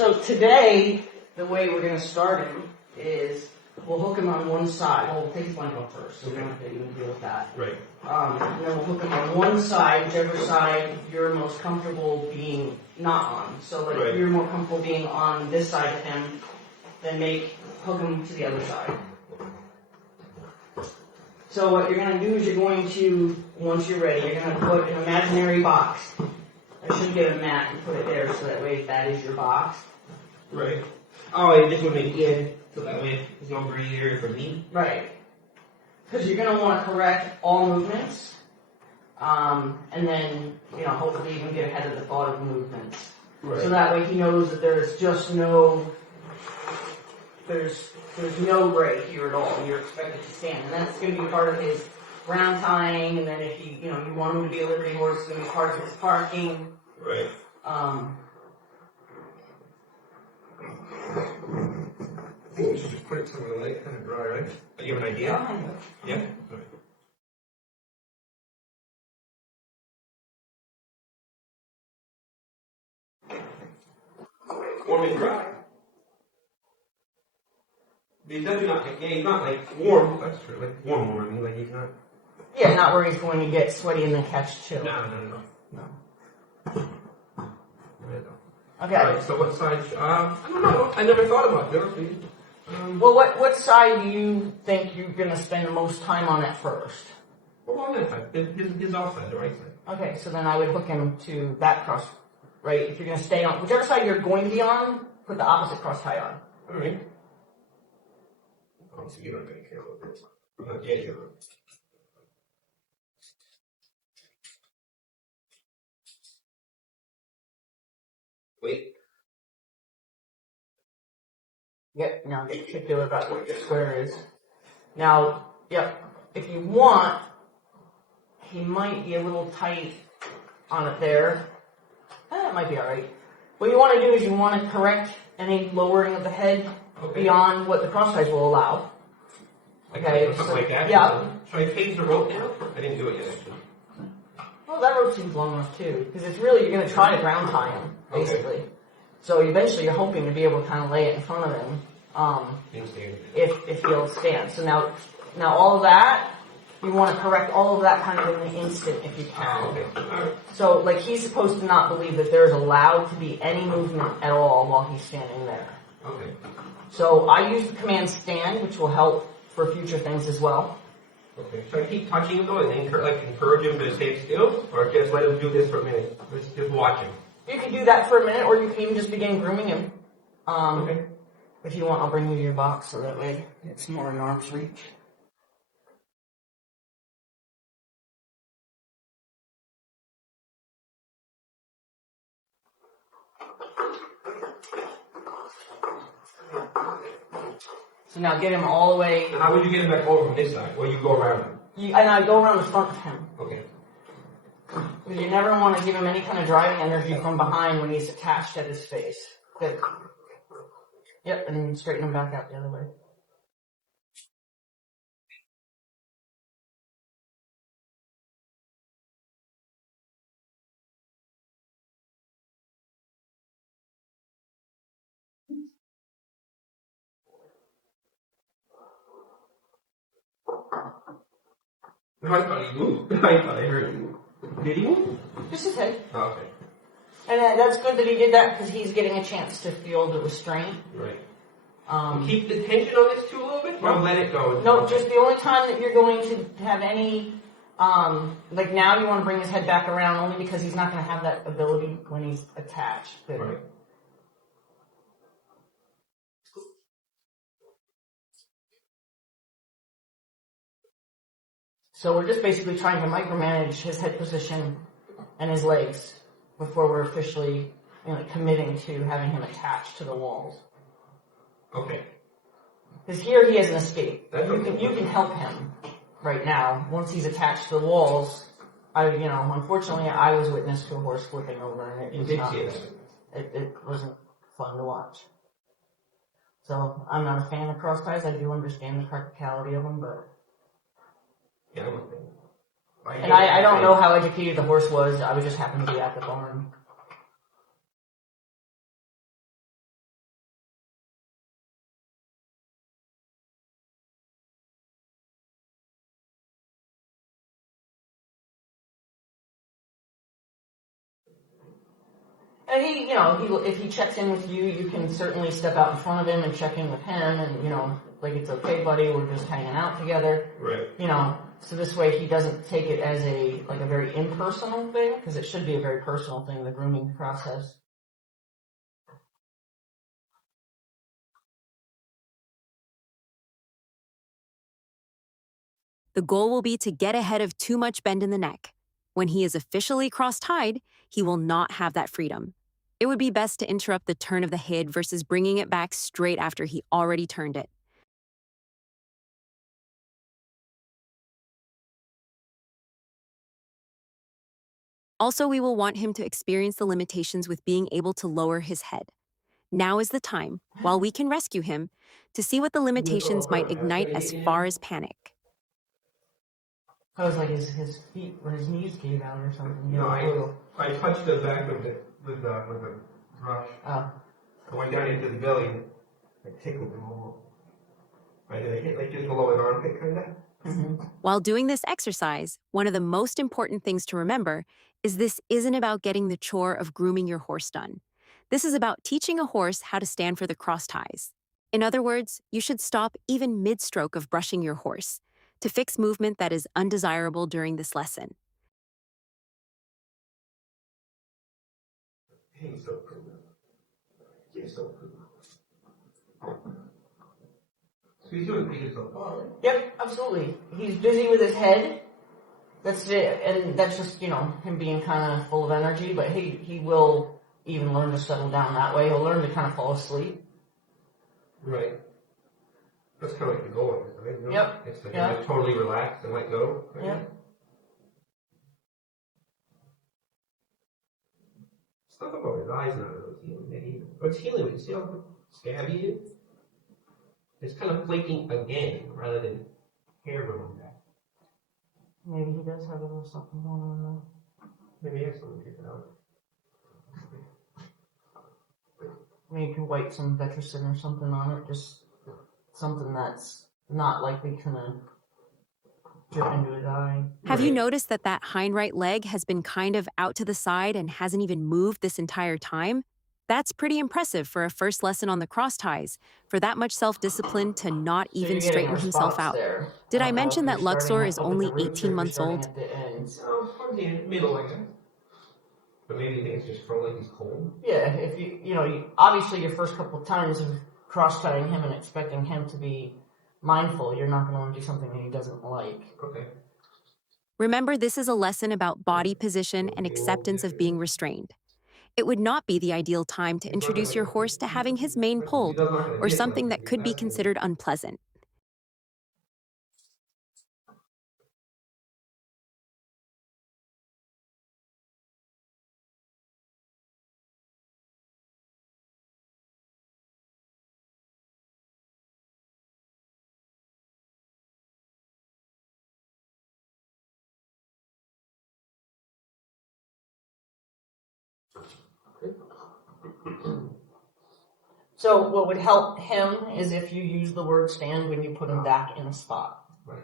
So today, the way we're going to start him is we'll hook him on one side. Well, we'll take his blanket off first, so we don't have to even deal with that. Right. And then we'll hook him on one side, whichever side you're most comfortable being not on. So like if you're more comfortable being on this side of him, then hook him to the other side. So what you're going to do is you're going to, once you're ready, you're going to put an imaginary box. I should get a mat and put it there so that way that is your box. Right. Oh, I just want to make it so that way there's no gray area for me. Right. Because you're going to want to correct all movements, and then, hopefully you can get ahead of the thought of movements. Right. So that way he knows that there's just no break here at all. You're expected to stand. And that's going to be part of his ground tying, and then if you want him to be a Liberty horse, it's going to be part of his parking. Right. I think we should just put it somewhere to let it kind of dry, right? You have an idea? Yeah? All right. Warm and dry. He's definitely not, he's not like warm, that's true, like warm, I mean, like he's not. Yeah, not where he's going to get sweaty and then catch chill. No. Okay. Alright, so what side, I don't know, I never thought about it, well, what side do you think you're going to spend the most time on at first? Well, on that side, his offside, the right side. Okay, so then I would hook him to that cross, right? If you're going to stay on, whichever side you're going to be on, put the opposite cross tie on. Alright. Obviously, you don't really care about this. Yeah, you don't. Wait. Yep, now get particular about what your square is. Now, yep, if you want, he might be a little tight on it there. It might be alright. What you want to do is you want to correct any lowering of the head beyond what the cross ties will allow. Okay, something so, like that? Yeah. Should I phase the rope now? I didn't do it yet, actually. Well, that rope seems long enough too, because it's really, you're going to try to ground tie him, basically. Okay. So eventually you're hoping to be able to kind of lay it in front of him, if he'll stand. So now all of that, you want to correct all of that kind of in an instant if you can. Okay. All right. So, like, he's supposed to not believe that there's allowed to be any movement at all while he's standing there. Okay. So I use the command stand, which will help for future things as well. Okay. Should I keep touching him though and encourage him to stay still? Or just let him do this for a minute? Just watch him? You can do that for a minute, or you can even just begin grooming him. Okay. If you want, I'll bring you to your box so that way it's more in arm's reach. So now get him all the way. And how would you get him back over from this side? Or you go around him? And I go around the front of him. Okay. Because you never want to give him any kind of driving energy from behind when he's attached at his face. Good. Yep, and then straighten him back out the other way. No, I thought he moved. I thought I heard him move. Did he move? Just his head. Oh, okay. And that's good that he did that because he's getting a chance to feel the restraint. Right. Keep the tension on this too a little bit? Or let it go? No, just the only time that you're going to have any, like now you want to bring his head back around only because he's not going to have that ability when he's attached. Right. So we're just basically trying to micromanage his head position and his legs before we're officially committing to having him attached to the walls. Okay. Because here he has an escape. You can help him right now. Once he's attached to the walls, unfortunately I was witness to a horse flipping over and it wasn't fun to watch. So I'm not a fan of cross ties. I do understand the practicality of them, but yeah, and I don't know how educated the horse was. I was just happened to be at the barn. And if he checks in with you, you can certainly step out in front of him and check in with him, and like, it's okay, buddy, we're just hanging out together. Right. So this way he doesn't take it as a very impersonal thing, because it should be a very personal thing, the grooming process. The goal will be to get ahead of too much bend in the neck. When he is officially cross-tied, he will not have that freedom. It would be best to interrupt the turn of the head versus bringing it back straight after he already turned it. Also, we will want him to experience the limitations with being able to lower his head. Now is the time, while we can rescue him, to see what the limitations might ignite as far as panic. I was like, his feet or his knees gave out or something. No, I touched the back of it with the brush. Oh. I went down into the belly and I tickled him a little. I hit like just below his armpit, kind of. Mm-hmm. While doing this exercise, one of the most important things to remember is this isn't about getting the chore of grooming your horse done. This is about teaching a horse how to stand for the cross ties. In other words, you should stop even mid-stroke of brushing your horse to fix movement that is undesirable during this lesson. He's so cool. He's so cool. So he's doing pretty good so far. Yep, absolutely. He's busy with his head. That's it, and that's just him being kind of full of energy. But he will even learn to settle down that way. He'll learn to kind of fall asleep. Right. That's kind of like the goal, right? Yep. It's like just totally relax and let go. Right? Yep. Stuff about his eyes not really healing that either. But it's healing. You see how scabby it is? It's kind of flaking again rather than hair growing back. Maybe he does have a little something going on though. Maybe he has something to get it out. Maybe you can wipe some Vetricin or something on it, just something that's not likely to drip into his eye. Have you noticed that hind right leg has been kind of out to the side and hasn't even moved this entire time? That's pretty impressive for a first lesson on the cross ties, for that much self-discipline to not even straighten himself out. Did I mention that Luxor is only 18 months old? No, towards the middle, I guess. But maybe it's just for like he's cold. Yeah, if obviously your first couple of times of cross-tying him and expecting him to be mindful, you're not going to want to do something that he doesn't like. Okay. Remember, this is a lesson about body position and acceptance of being restrained. It would not be the ideal time to introduce your horse to having his mane pulled or something that could be considered unpleasant. So what would help him is if you use the word stand when you put him back in a spot. Right.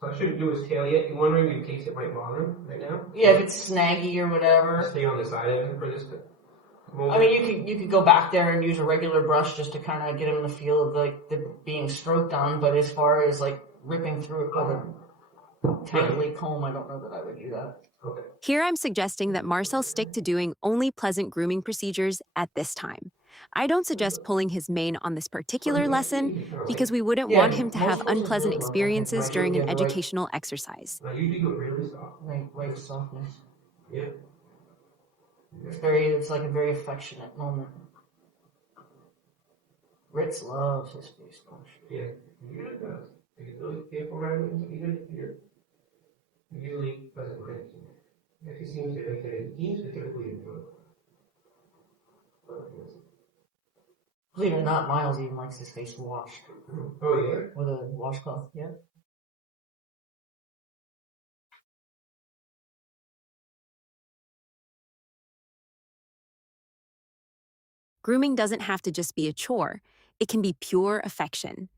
So I shouldn't do his tail yet. You're wondering in case it might bother him right now? Yeah, if it's snaggy or whatever. Stay on the side of it for this moment. I mean, you could go back there and use a regular brush just to kind of get him the feel of like the being stroked on. But as far as like ripping through it with a tangly comb, I don't know that I would do that. Okay. Here I'm suggesting that Marcel stick to doing only pleasant grooming procedures at this time. I don't suggest pulling his mane on this particular lesson because we wouldn't want him to have unpleasant experiences during an educational exercise. Now you do it really soft. Right softness. Yeah. It's like a very affectionate moment. Ritz loves his face wash. Yeah, he really does. He's really careful around him, even here. He usually doesn't rinse him. If he seems to, he seems to typically enjoy it. Believe it or not, Miles even likes his face washed. Oh, yeah? With a washcloth, yeah. Grooming doesn't have to just be a chore. It can be pure affection.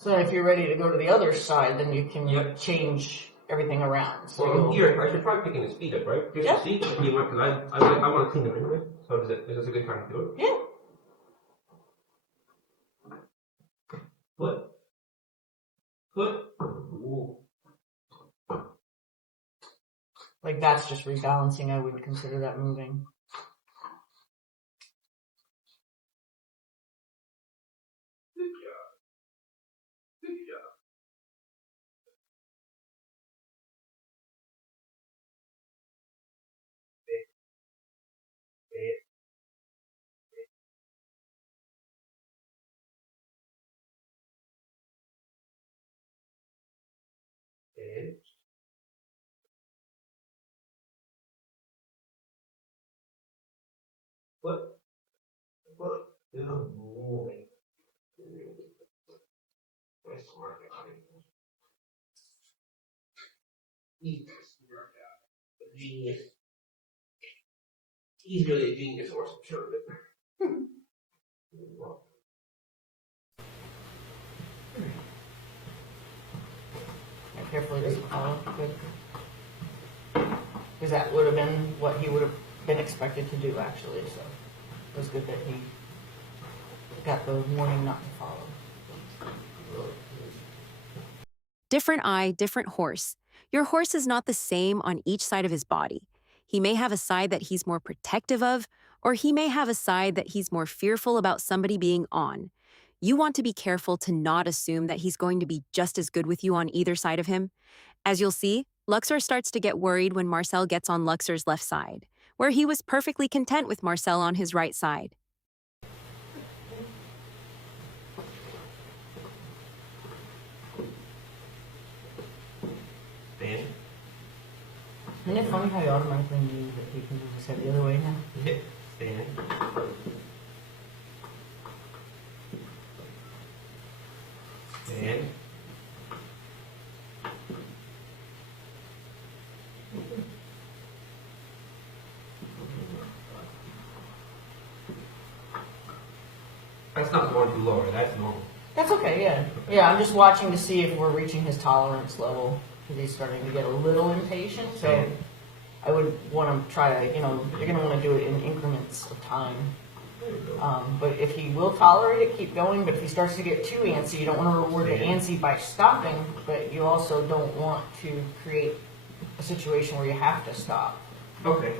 So if you're ready to go to the other side, then you can Yep. change everything around. So Well, you'll- here, I should probably pick the speed up, right? Just Yeah. the seat, because I want to clean them anyway. So is this a good time to do it? Yeah. Foot. Ooh. Like that's just rebalancing. I would consider that moving. Good job. Good job. And foot. Good boy. That's smart guy. He's a smart guy. A genius. He's really a genius horse, I'm sure of it. Yeah, carefully doesn't follow. Good. Because that would have been what he would have been expected to do, actually. So it was good that he got the warning not to follow. Different eye, different horse. Your horse is not the same on each side of his body. He may have a side that he's more protective of, or he may have a side that he's more fearful about somebody being on. You want to be careful to not assume that he's going to be just as good with you on either side of him. As you'll see, Luxor starts to get worried when Marcel gets on Luxor's left side, where he was perfectly content with Marcel on his right side. Stand. Isn't it funny how you automatically knew that he can move his head the other way now? Hit. Stand. Stand. That's not going too low, right? That's normal. That's okay, yeah. Yeah, I'm just watching to see if we're reaching his tolerance level. Because he's starting to get a little impatient. So I would want to try to, you're going to want to do it in increments of time. There you go. But if he will tolerate it, keep going. But if he starts to get too antsy, you don't want to reward the antsy by stopping, but you also don't want to create a situation where you have to stop. Okay.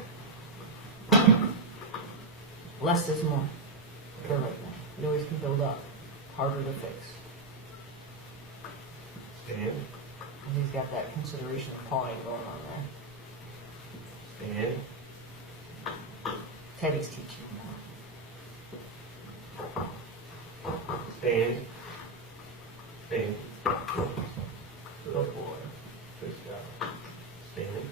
Less is more. For right now. You always can build up. Harder to fix. Stand. And he's got that consideration of pawing going on there. Stand. Teddy's teaching now. Stand. Stand. Good boy. Good job. Stand.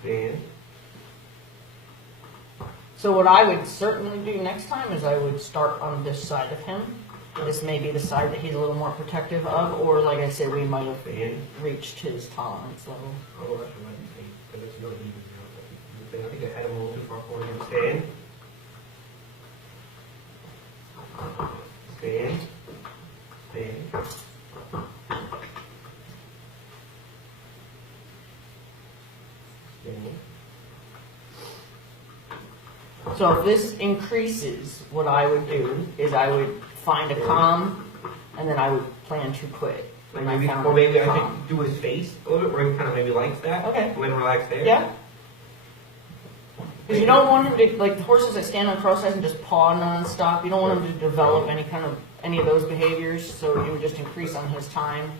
Stand. So what I would certainly do next time is I would start on this side of him. This may be the side that he's a little more protective of, or like I said, we might have Stand. reached his tolerance level. Oh, that's right. Because it's not even now. I think I had him a little too far forward. Stand. Stand. Stand. Stand. So if this increases, what I would do is I would find a calm, and then I would plan to quit. Like when I maybe, found or maybe a I calm. think do his face a little bit, where he kind of maybe likes that. Okay. Let him relax there. Yeah. Because you don't want him to, like the horses that stand on cross eyes and just paw nonstop, you don't want him to develop any of those behaviors, so you would just increase on his time.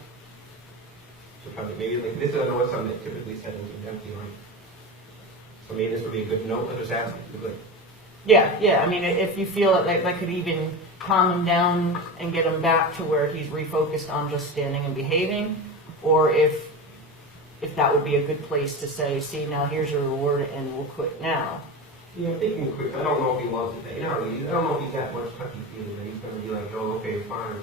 So probably maybe like this is another something that typically settles in empty line. So maybe this would be a good note. Let's just ask him. Good. Yeah. I mean, if you feel that could even calm him down and get him back to where he's refocused on just standing and behaving, or if that would be a good place to say, see, now here's your reward and we'll quit now. Yeah, I'm thinking quick. I don't know if he loves it. Not really. I don't know if he's that much touchy feeling that he's going to be like, oh, okay, fine.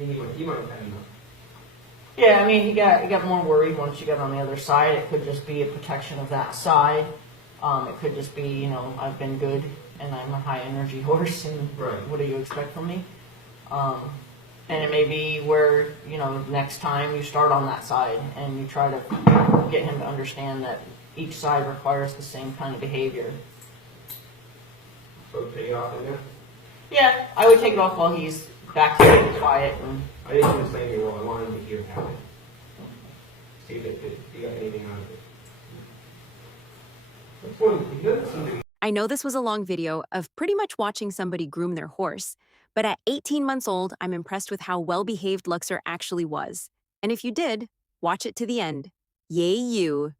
He might have had enough. Yeah, I mean, he got more worried once you got on the other side. It could just be a protection of that side. It could just be, you know, I've been good and I'm a high energy horse, and Right. what do you expect from me? And it may be where, you know, next time you start on that side and you try to get him to understand that each side requires the same kind of behavior. So take it off in there. Yeah, I would take it off while he's back to being quiet. And I didn't want to say anything wrong. I wanted him to hear it happen. See if he got anything out of it. That's one. He doesn't seem to be. I know this was a long video of pretty much watching somebody groom their horse, but at 18 months old, I'm impressed with how well-behaved Luxor actually was. And if you did, watch it to the end. Yay you!